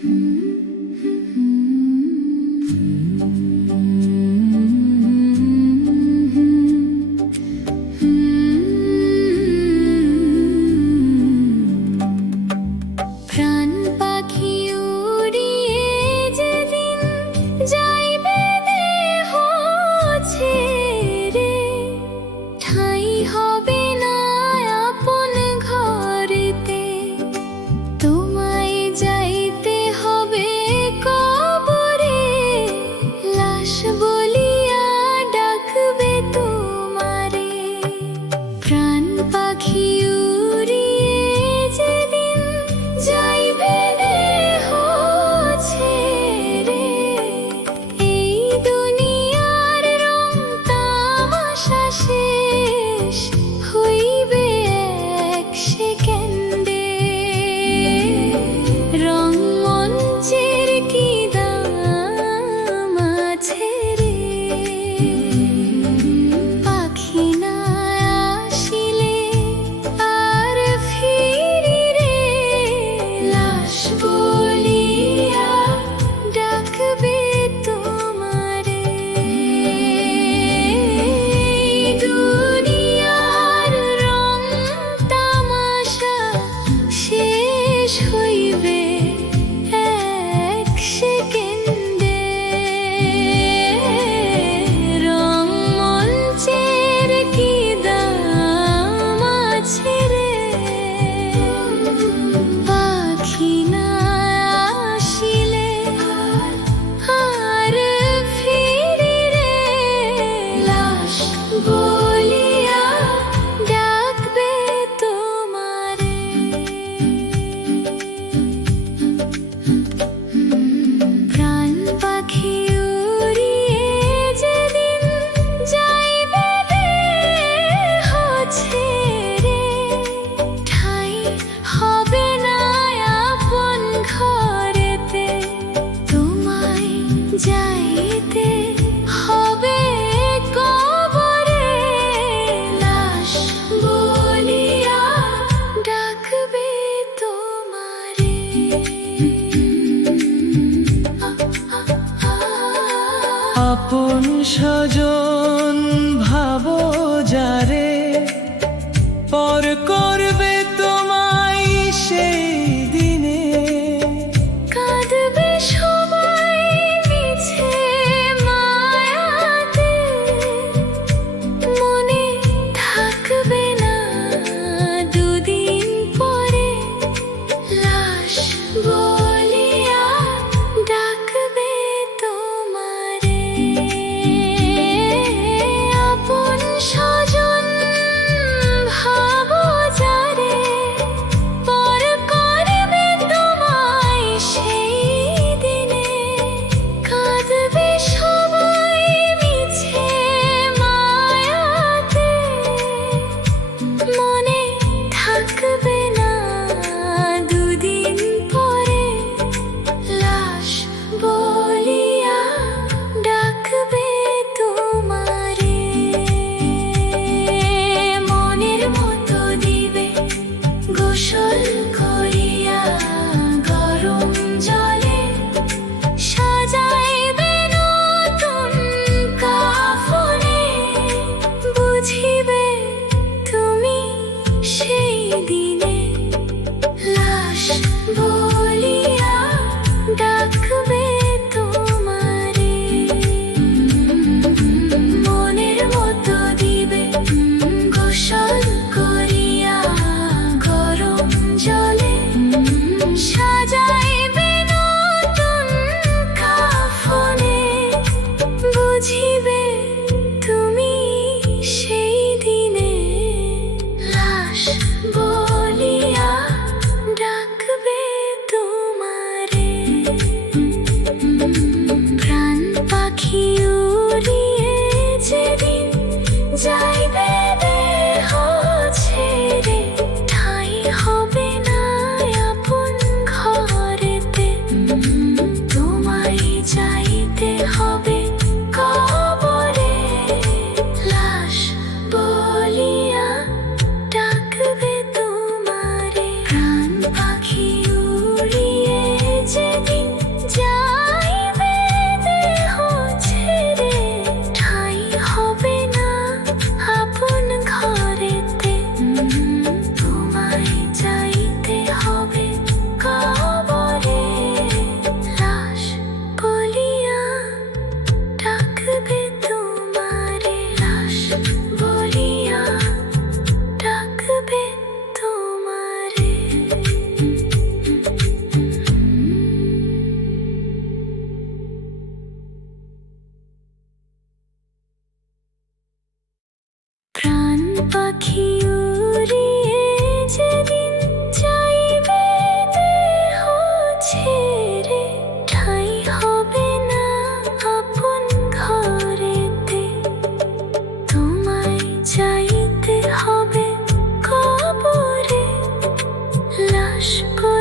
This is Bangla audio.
প্রাণ পাখি উড়িয়ে যেদিন যাইবে দেহ ছেড়ে, ঠাঁই হবে না আপন ঘরেতে, তোমায় যাইতে হবে কবরে। লাশ বলিয়া ডাকবে তোমারে, প্রাণ পাখি উড়িয়ে যেদিন যাইবে দেহ ছেড়ে। এই দুনিয়ার রং তামাশা শেষ হইবে এক সেকেন্ডে। রংমঞ্চের কি দাম আছে রে, পাখি না আসিলে আর ফিরি রে। লাশ বলিয়া ডাকবে তোমারে, দুনিয়ার রং তামাশা শেষ হইবে এক সেকেন্ডে। রংমঞ্চের কি দাম আছে রে, পাখি না আসিলে আর ফিরি রে। লাশ বলিয়া ডাকবে তোমারে। প্রাণ পাখি উড়িয়ে যেদিন যাইবে দেহ ছেড়ে, ঠাঁই হবে না আপন ঘরেতে, তোমায় যাইতে হবে কবরে। লাশ বলিয়া ডাকবে তোমারে। আপন স্বজন ভাবো যারে, পর করবে তোমায় সেই দিনে। কাঁদবে সবাই মিছে মায়াতে, মনে থাকবে না দুদিন পরে। লাশ বলিয়া ডাকবে তোমারে, আপন স্বজন আসবো